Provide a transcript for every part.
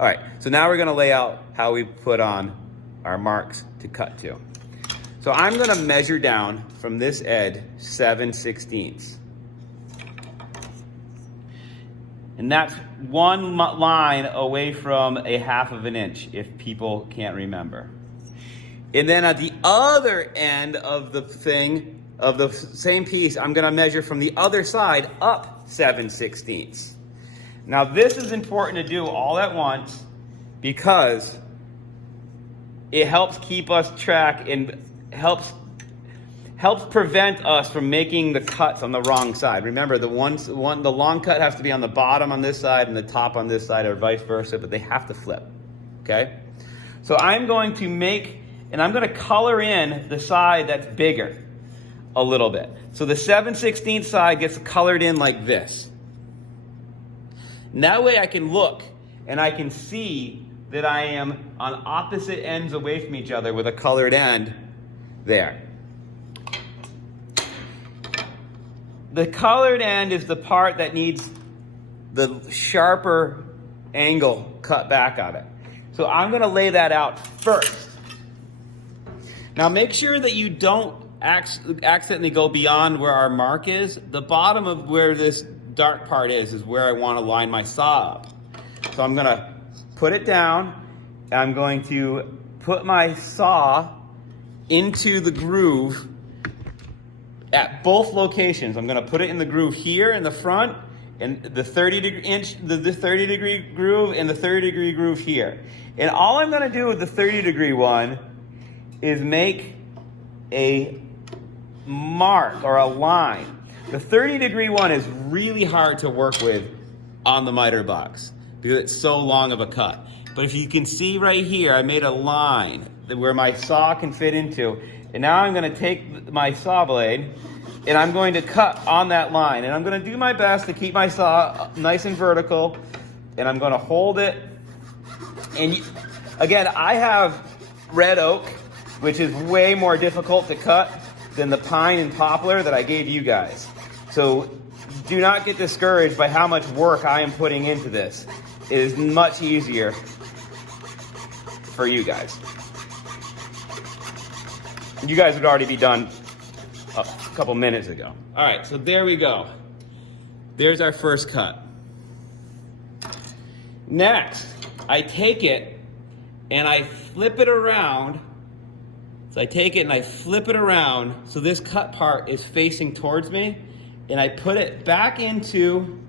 All right, so now we're gonna lay out how we put on our marks to cut to. So I'm gonna measure down from this edge 7/16. And that's one line away from a 1/2 inch, if people can't remember. And then at the other end of the thing, of the same piece, I'm gonna measure from the other side up 7/16. Now this is important to do all at once because it helps keep us track and helps prevent us from making the cuts on the wrong side. Remember, the long cut has to be on the bottom on this side and the top on this side, or vice versa, but they have to flip, okay? So I'm going to I'm gonna color in the side that's bigger a little bit. So the 7/16 side gets colored in like this. And that way I can look and I can see that I am on opposite ends away from each other with a colored end there. The colored end is the part that needs the sharper angle cut back on it. So I'm gonna lay that out first. Now make sure that you don't accidentally go beyond where our mark is. The bottom of where this dark part is where I wanna line my saw up. So I'm gonna put it down, and I'm going to put my saw into the groove at both locations. I'm gonna put it in the groove here in the front, and the 30-degree groove and the 30-degree groove here. And all I'm gonna do with the 30-degree one is make a mark or a line. The 30-degree one is really hard to work with on the miter box because it's so long of a cut. But if you can see right here, I made a line where my saw can fit into. And now I'm gonna take my saw blade and I'm going to cut on that line. And I'm gonna do my best to keep my saw nice and vertical. And I'm gonna hold it. And again, I have red oak, which is way more difficult to cut than the pine and poplar that I gave you guys. So do not get discouraged by how much work I am putting into this. It is much easier for you guys. You guys would already be done a couple minutes ago. All right, so there we go. There's our first cut. Next, I take it and I flip it around. So I take it and I flip it around so this cut part is facing towards me, and I put it back into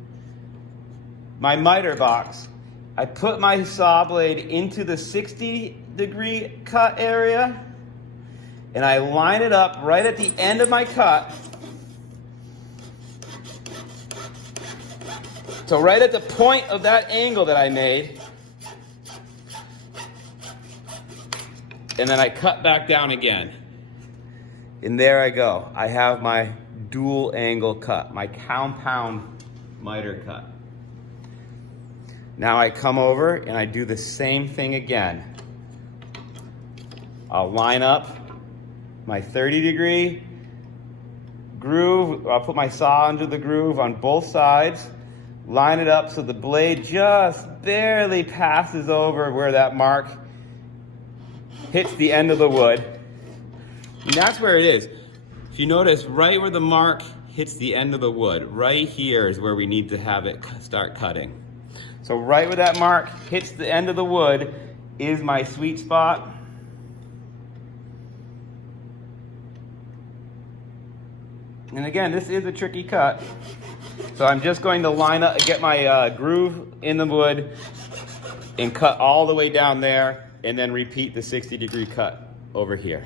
my miter box. I put my saw blade into the 60-degree cut area, and I line it up right at the end of my cut. So right at the point of that angle that I made, and then I cut back down again. And there I go. I have my dual angle cut, my compound miter cut. Now I come over and I do the same thing again. I'll line up my 30-degree groove. I'll put my saw into the groove on both sides, line it up so the blade just barely passes over where that mark hits the end of the wood. And that's where it is. If you notice, right where the mark hits the end of the wood, right here is where we need to have it start cutting. So right where that mark hits the end of the wood is my sweet spot. And again, this is a tricky cut. So I'm just going to line up, get my groove in the wood and cut all the way down there, and then repeat the 60-degree cut over here.